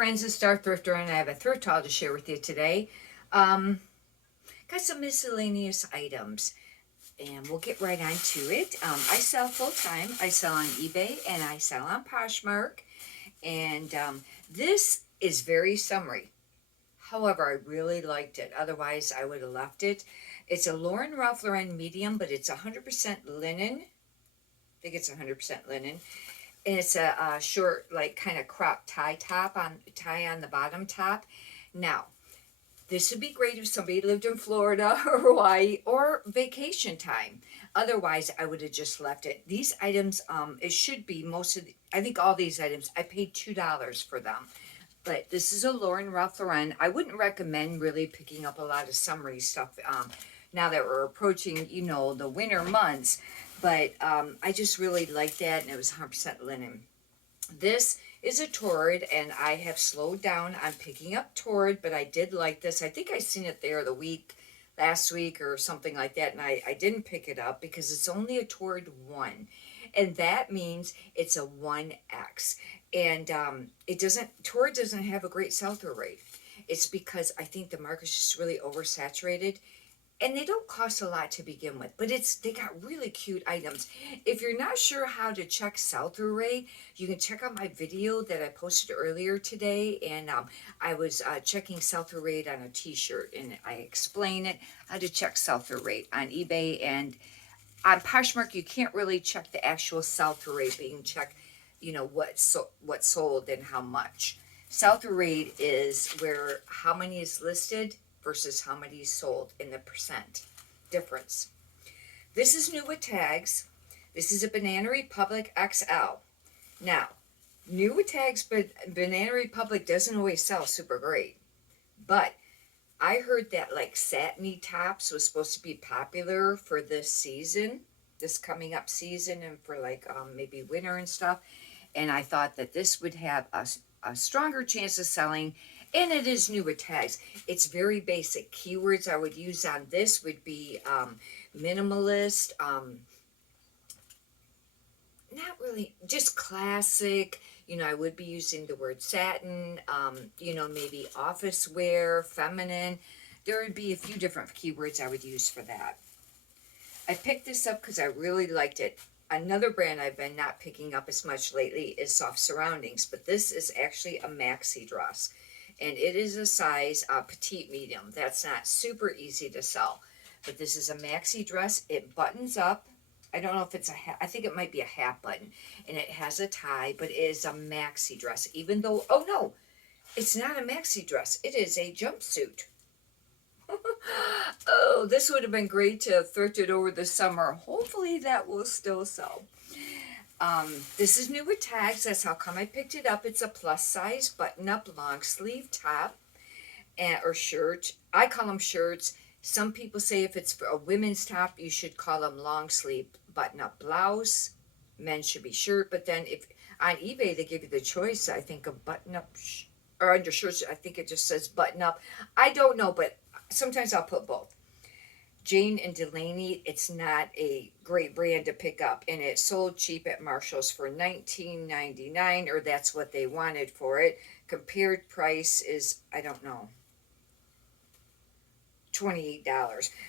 friends, it's Star Thrifter, and I have a thrift haul to share with you today. Got some miscellaneous items, and we'll get right on to it. I sell full time. I sell on eBay and I sell on Poshmark, and this is very summery. However, I really liked it. Otherwise, I would have left it. It's a Lauren Ralph Lauren medium, but it's 100% linen. I think it's 100% linen. And it's a short, like kind of crop tie on the bottom top. Now, this would be great if somebody lived in Florida or Hawaii or vacation time. Otherwise, I would have just left it. These items, it should be I think all these items, I paid $2 for them. But this is a Lauren Ralph Lauren. I wouldn't recommend really picking up a lot of summery stuff now that we're approaching, the winter months. But I just really liked that, and it was 100% linen. This is a Torrid, and I have slowed down on picking up Torrid, but I did like this. I think I seen it there last week or something like that, and I didn't pick it up because it's only a Torrid 1. And that means it's a 1X. And Torrid doesn't have a great sell-through rate. It's because I think the market's just really oversaturated. And they don't cost a lot to begin with, but they got really cute items. If you're not sure how to check sell-through rate, you can check out my video that I posted earlier today, and I was checking sell-through rate on a t-shirt, and I explain how to check sell-through rate on eBay. And on Poshmark, you can't really check the actual sell-through rate, but you can check, what sold and how much. Sell-through rate is how many is listed versus how many is sold in the percent difference. This is new with tags. This is a Banana Republic XL. Now, new with tags, but Banana Republic doesn't always sell super great. But I heard that like satiny tops was supposed to be popular for this coming up season, and for maybe winter and stuff. And I thought that this would have a stronger chance of selling. And it is new with tags. It's very basic. Keywords I would use on this would be minimalist, not really, just classic. I would be using the word satin, maybe office wear, feminine. There would be a few different keywords I would use for that. I picked this up because I really liked it. Another brand I've been not picking up as much lately is Soft Surroundings, but this is actually a maxi dress. And it is a size petite medium. That's not super easy to sell. But this is a maxi dress. It buttons up. I don't know if it's a hat. I think it might be a hat button. And it has a tie, but it is a maxi dress. Even though, oh no, it's not a maxi dress. It is a jumpsuit. Oh, this would have been great to have thrifted over the summer. Hopefully that will still sell. This is new with tags. That's how come I picked it up. It's a plus size button-up long sleeve top or shirt. I call them shirts. Some people say if it's for a women's top, you should call them long sleeve button-up blouse. Men should be shirt. But then if on eBay they give you the choice, I think, of button-up or under shirts. I think it just says button-up. I don't know, but sometimes I'll put both. Jane and Delaney, it's not a great brand to pick up, and it sold cheap at Marshall's for $19.99, or that's what they wanted for it. Compared price is, I don't know, $28.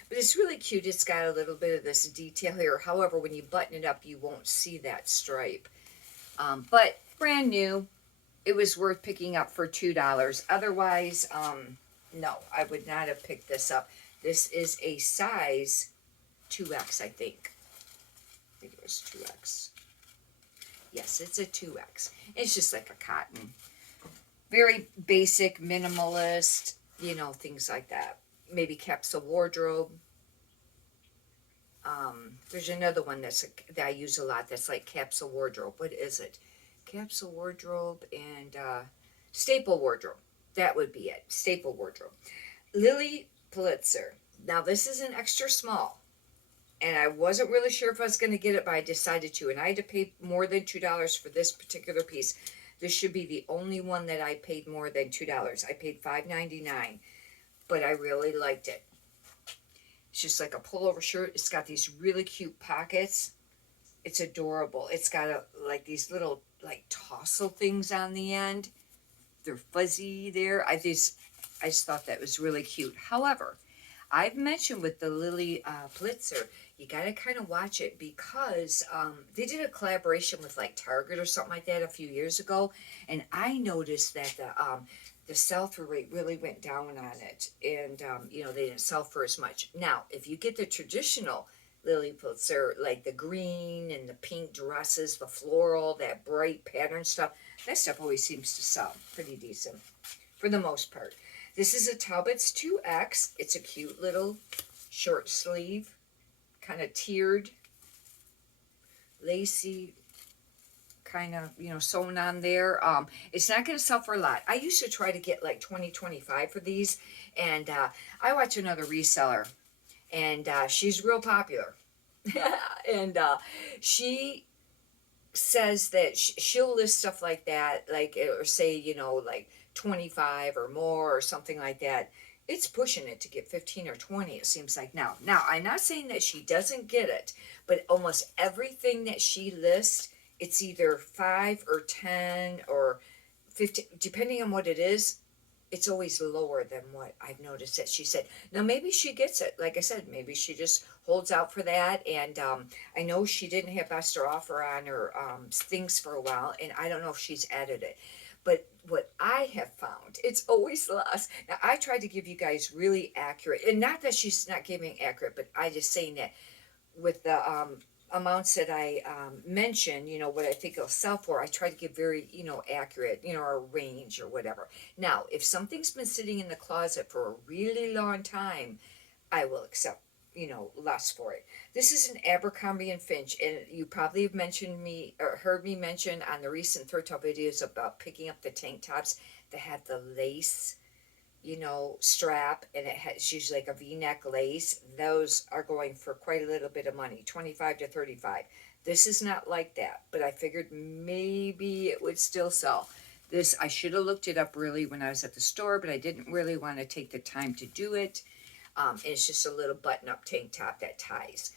But it's really cute. It's got a little bit of this detail here. However, when you button it up, you won't see that stripe. But brand new, it was worth picking up for $2. Otherwise, no, I would not have picked this up. This is a size 2X, I think. I think it was 2X. Yes, it's a 2X. It's just like a cotton. Very basic, minimalist, things like that. Maybe capsule wardrobe. There's another one that I use a lot that's like capsule wardrobe. What is it? Capsule wardrobe and staple wardrobe. That would be it. Staple wardrobe. Lily Pulitzer. Now this is an extra small, and I wasn't really sure if I was going to get it, but I decided to, and I had to pay more than $2 for this particular piece. This should be the only one that I paid more than $2. I paid $5.99, but I really liked it. It's just like a pullover shirt. It's got these really cute pockets. It's adorable. It's got these little like tassel things on the end. they're fuzzy there. I just thought that was really cute. However, I've mentioned with the Lily Blitzer, you got to kind of watch it because they did a collaboration with like Target or something like that a few years ago, and I noticed that the sell-through rate really went down on it, and you know, they didn't sell for as much. Now, if you get the traditional Lily Blitzer, like the green and the pink dresses, the floral, that bright pattern stuff, that stuff always seems to sell pretty decent for the most part. This is a Talbot's 2X. It's a cute little short sleeve, kind of tiered, lacy, kind of, you know, sewn on there. It's not going to sell for a lot. I used to try to get like 20, 25 for these, and I watch another reseller, and she's real popular. And she says that she'll list stuff like that, like, or say, you know, like 25 or more or something like that. It's pushing it to get 15 or 20, it seems like now. Now, I'm not saying that she doesn't get it, but almost everything that she lists, it's either 5 or 10 or 15, depending on what it is. It's always lower than what I've noticed that she said. Now, maybe she gets it. Like I said, maybe she just holds out for that. And I know she didn't have best or offer on her things for a while, and I don't know if she's added it. But what I have found, it's always less. Now, I tried to give you guys really accurate, and not that she's not giving accurate, but I just saying that with the amounts that I mentioned, you know, what I think it'll sell for, I try to give very, you know, accurate, you know, or range or whatever. Now, if something's been sitting in the closet for a really long time, I will accept, you know, less for it. This is an Abercrombie and Finch, and you probably have mentioned me or heard me mention on the recent Thrift HAUL videos about picking up the tank tops that have the lace, you know, strap, and it has usually like a V-neck lace. Those are going for quite a little bit of money, 25 to 35. This is not like that, but I figured maybe it would still sell. This, I should have looked it up really when I was at the store, but I didn't really want to take the time to do it. It's just a little button-up tank top that ties.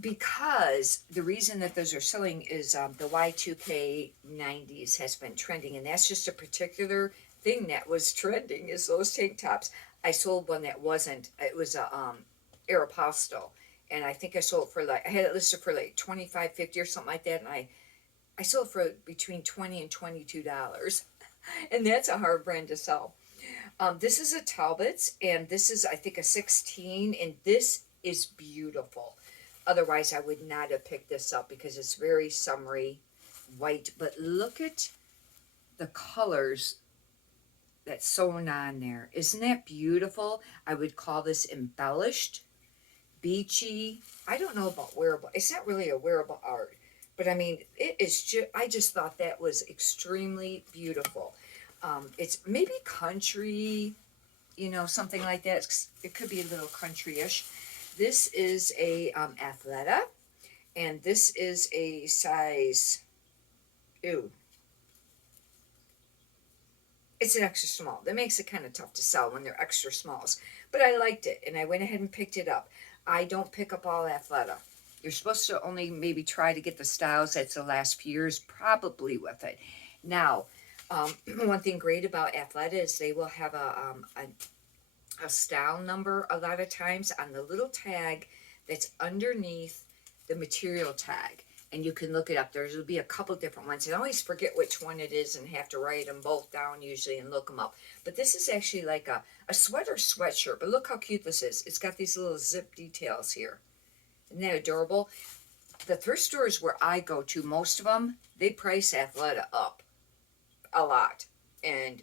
Because the reason that those are selling is the Y2K 90s has been trending, and that's just a particular thing that was trending is those tank tops. I sold one that wasn't. It was a Aeropostale, and I think I sold it for like, I had it listed for like 25, 50 or something like that, and I sold it for between $20 and $22, and that's a hard brand to sell. This is a Talbot's, and this is, I think, a 16, and this is beautiful. Otherwise, I would not have picked this up because it's very summery white. But look at the colors that's sewn on there. Isn't that beautiful? I would call this embellished, beachy. I don't know about wearable. It's not really a wearable art, but I mean, it is just, I just thought that was extremely beautiful. It's maybe country, you know, something like that. It could be a little country-ish. This is a Athleta, and this is a size, ew, it's an extra small. That makes it kind of tough to sell when they're extra smalls. But I liked it, and I went ahead and picked it up. I don't pick up all Athleta. You're supposed to only maybe try to get the styles that's the last few years, probably with it. Now, one thing great about Athleta is they will have a style number a lot of times on the little tag that's underneath the material tag, and you can look it up. There'll be a couple different ones, and I always forget which one it is and have to write them both down usually and look them up. But this is actually like a sweater sweatshirt, but look how cute this is. It's got these little zip details here. Isn't that adorable? The thrift stores where I go to, most of them, they price Athleta up a lot, and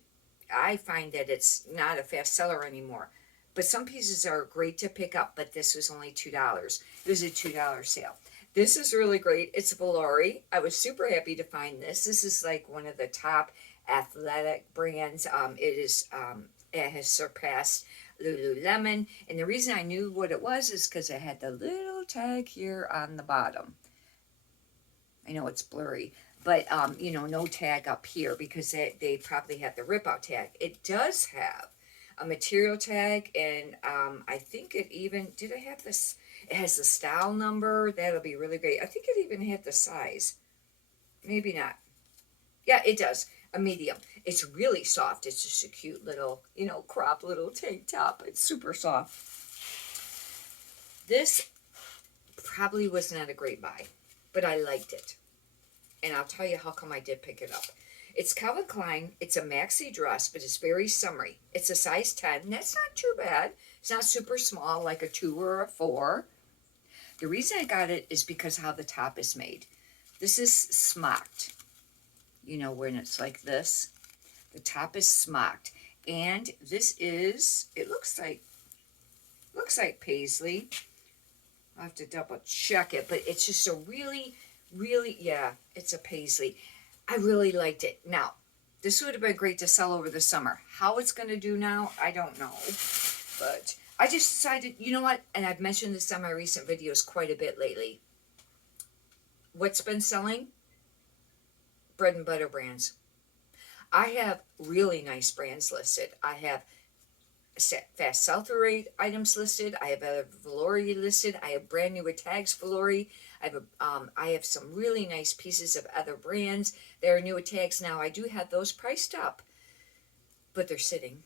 I find that it's not a fast seller anymore. But some pieces are great to pick up, but this was only $2. It was a $2 sale. This is really great. It's Valori. I was super happy to find this. This is like one of the top athletic brands. It has surpassed Lululemon. And the reason I knew what it was is because it had the little tag here on the bottom. I know it's blurry, but you know, no tag up here because they probably had the rip out tag. It does have a material tag, and I think it even, did it have this? It has the style number. That'll be really great. I think it even had the size. Maybe not. Yeah, it does. a medium. It's really soft. It's just a cute little, crop little tank top. It's super soft. This probably was not a great buy, but I liked it. And I'll tell you how come I did pick it up. It's Calvin Klein. It's a maxi dress, but it's very summery. It's a size 10. And that's not too bad. It's not super small like a 2 or a 4. The reason I got it is because how the top is made. This is smocked. When it's like this. The top is smocked. And this is, it looks like paisley. I'll have to double check it, but it's just a really, yeah, it's a paisley. I really liked it. Now, this would have been great to sell over the summer. How it's going to do now, I don't know. But I just decided, you know what? And I've mentioned this on my recent videos quite a bit lately. What's been selling? Bread and butter brands. I have really nice brands listed. I have fast sell-through rate items listed. I have a velour listed. I have brand new with tags velour. I have some really nice pieces of other brands. There are new with tags now. I do have those priced up, but they're sitting.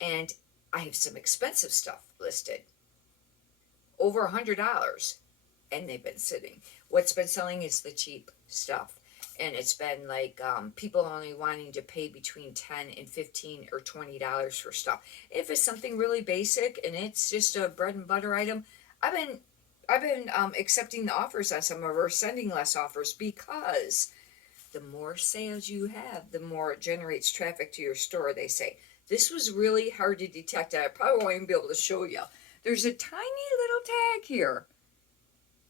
And I have some expensive stuff listed, over $100, and they've been sitting. What's been selling is the cheap stuff. And it's been like people only wanting to pay between $10 and $15 or $20 for stuff. If it's something really basic and it's just a bread and butter item, I've been accepting the offers on some of her, sending less offers, because the more sales you have, the more it generates traffic to your store, they say. This was really hard to detect. I probably won't even be able to show you. There's a tiny little tag here.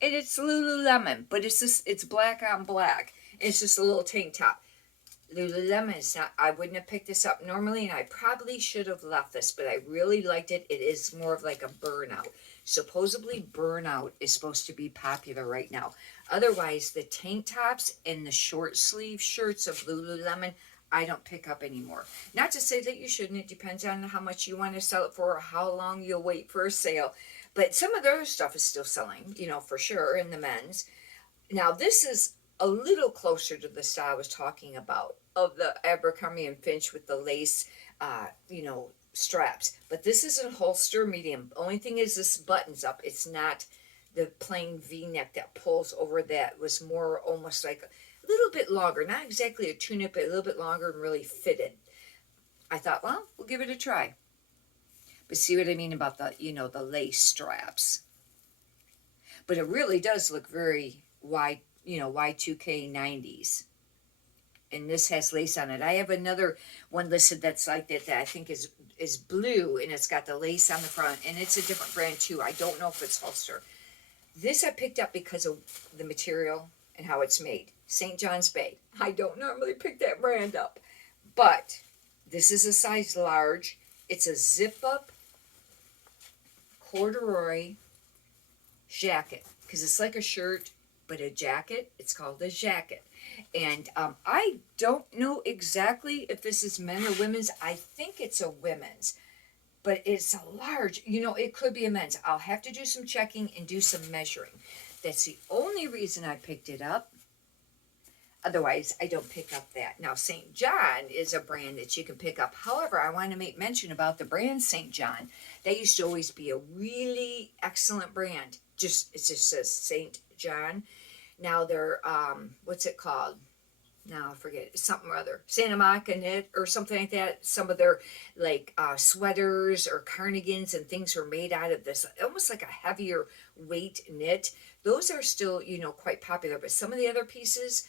And it's Lululemon, but it's black on black. It's just a little tank top. Lululemon is not, I wouldn't have picked this up normally, and I probably should have left this, but I really liked it. It is more of like a burnout. Supposedly burnout is supposed to be popular right now. Otherwise, the tank tops and the short sleeve shirts of Lululemon, I don't pick up anymore. Not to say that you shouldn't. It depends on how much you want to sell it for or how long you'll wait for a sale. But some of the other stuff is still selling, for sure, in the men's. Now, this is a little closer to the style I was talking about, of the Abercrombie and Finch with the lace, straps. But this is a holster medium. Only thing is this buttons up. It's not the plain V-neck that pulls over. That was more almost like a little bit longer. Not exactly a tunic, but a little bit longer and really fitted. I thought, well, we'll give it a try. But see what I mean about the, the lace straps. But it really does look very Y2K 90s. And this has lace on it. I have another one listed that's like that I think is blue, and it's got the lace on the front, and it's a different brand too. I don't know if it's Holster. This I picked up because of the material and how it's made. St. John's Bay. I don't normally pick that brand up, but this is a size large. It's a zip-up corduroy jacket, because it's like a shirt, but a jacket. It's called a jacket. And I don't know exactly if this is men or women's. I think it's a women's, but it's a large, it could be a men's. I'll have to do some checking and do some measuring. That's the only reason I picked it up. Otherwise, I don't pick up that. Now, St. John is a brand that you can pick up. However, I want to make mention about the brand St. John. That used to always be a really excellent brand. It just says St. John. Now they're, what's it called? Now I forget, something or other. Santa Monica knit or something like that. Some of their sweaters or cardigans and things were made out of this, almost like a heavier weight knit. Those are still, quite popular. But some of the other pieces,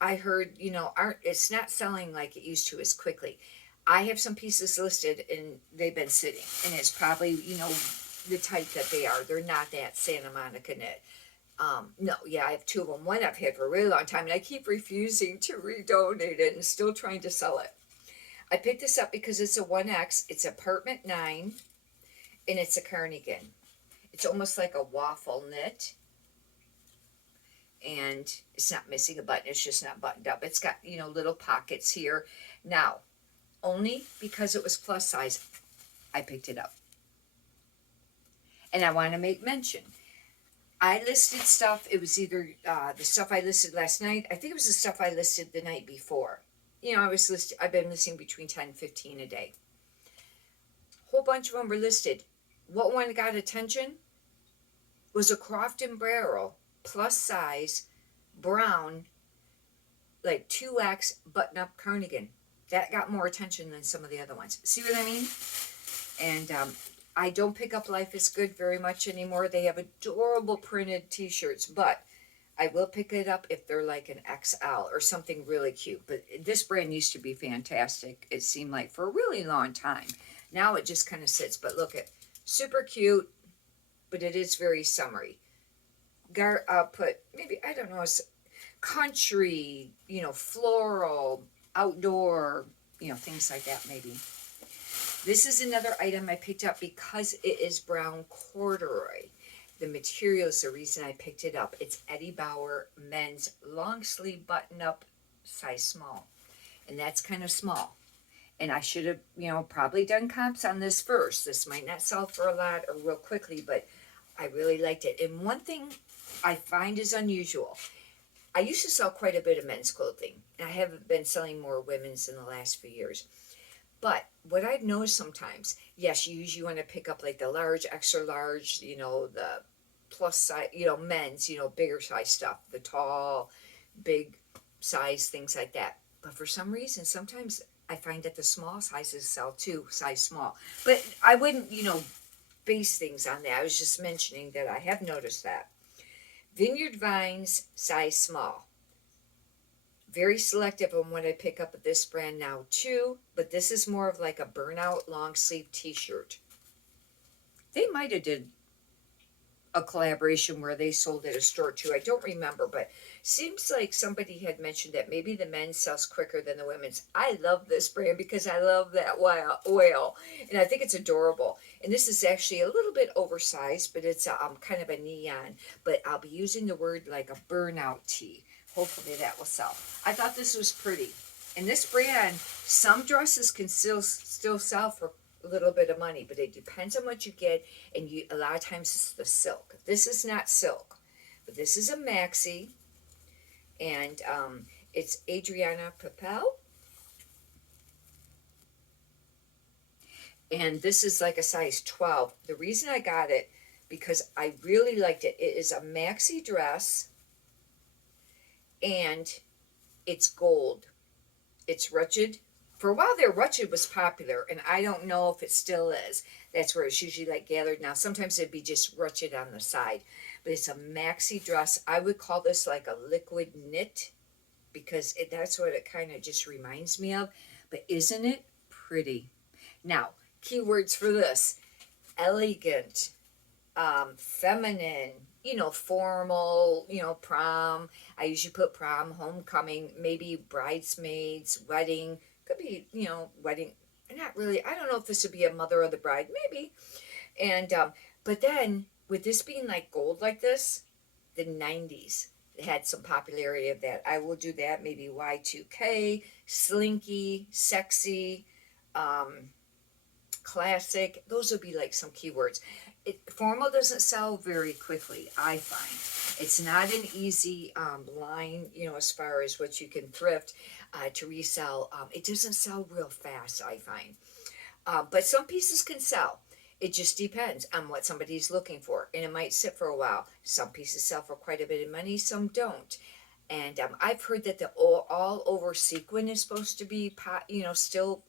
I heard, it's not selling like it used to as quickly. I have some pieces listed and they've been sitting. And it's probably, the type that they are. They're not that Santa Monica knit. I have 2 of them. One I've had for a really long time, and I keep refusing to redonate it and still trying to sell it. I picked this up because it's a 1X. It's apartment 9, and it's a cardigan. It's almost like a waffle knit, and it's not missing a button. It's just not buttoned up. It's got, little pockets here. Now, only because it was plus size, I picked it up. And I want to make mention. I listed stuff. It was either the stuff I listed last night. I think it was the stuff I listed the night before. You know, I've been listing between 10 and 15 a day. Whole bunch of them were listed. What one got attention was a Croft and Barrel plus size brown, like 2X button up cardigan. That got more attention than some of the other ones. See what I mean? And I don't pick up Life is Good very much anymore. They have adorable printed t-shirts, but I will pick it up if they're like an XL or something really cute. But this brand used to be fantastic, it seemed like, for a really long time. Now it just kind of sits. But look at, super cute, but it is very summery. I'll put, maybe, I don't know, country, you know, floral, outdoor, you know, things like that maybe. This is another item I picked up because it is brown corduroy. The material is the reason I picked it up. It's Eddie Bauer men's long sleeve button up, size small. And that's kind of small. And I should have, you know, probably done comps on this first. This might not sell for a lot or real quickly, but I really liked it. And one thing I find is unusual. I used to sell quite a bit of men's clothing. And I have been selling more women's in the last few years. But what I've noticed sometimes, yes, you usually want to pick up like the large, extra large, you know, the plus size, you know, men's, you know, bigger size stuff, the tall, big size, things like that. But for some reason, sometimes I find that the small sizes sell too, size small. But I wouldn't, you know, base things on that. I was just mentioning that I have noticed that. Vineyard Vines, size small. Very selective on what I pick up at this brand now too, but this is more of like a burnout long sleeve t-shirt. They might have did a collaboration where they sold at a store too. I don't remember, but seems like somebody had mentioned that maybe the men's sells quicker than the women's. I love this brand because I love that oil, and I think it's adorable. And this is actually a little bit oversized, but it's kind of a neon. But I'll be using the word like a burnout tee. Hopefully that will sell. I thought this was pretty. And this brand, some dresses can still sell for a little bit of money, but it depends on what you get, and a lot of times it's the silk. This is not silk, but this is a maxi, and it's Adriana Papel. And this is like a size 12. The reason I got it, because I really liked it. It is a maxi dress, and it's gold. It's ruched. For a while there, ruched was popular, and I don't know if it still is. That's where it's usually like gathered now. Sometimes it'd be just ruched on the side. But it's a maxi dress. I would call this like a liquid knit, because that's what it kind of just reminds me of. But isn't it pretty? Now, keywords for this: elegant, feminine, you know, formal, you know, prom. I usually put prom, homecoming, maybe bridesmaids, wedding. Could be, you know, wedding. Not really. I don't know if this would be a mother of the bride. Maybe. And, but then with this being like gold like this, the 90s, they had some popularity of that. I will do that. Maybe Y2K, slinky, sexy, classic. Those would be like some keywords. Formal doesn't sell very quickly, I find. It's not an easy line, you know, as far as what you can thrift to resell. It doesn't sell real fast, I find. But some pieces can sell. It just depends on what somebody's looking for. And it might sit for a while. Some pieces sell for quite a bit of money, some don't. And I've heard that the all over sequin is supposed to be, you know, still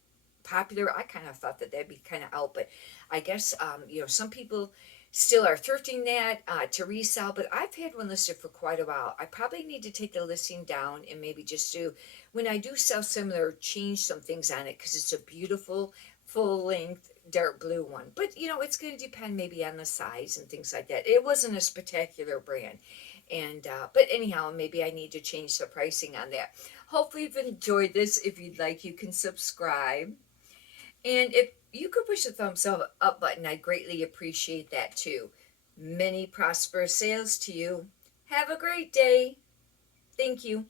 popular. I kind of thought that that'd be kind of out, but I guess you know, some people still are thrifting that to resell. But I've had one listed for quite a while. I probably need to take the listing down and maybe just do, when I do sell similar, change some things on it, because it's a beautiful full length dark blue one. But you know, it's going to depend maybe on the size and things like that. It wasn't a spectacular brand. And but anyhow, maybe I need to change the pricing on that. Hopefully you've enjoyed this. If you'd like, you can subscribe. And if you could push the thumbs up button, I'd greatly appreciate that too. Many prosperous sales to you. Have a great day. Thank you.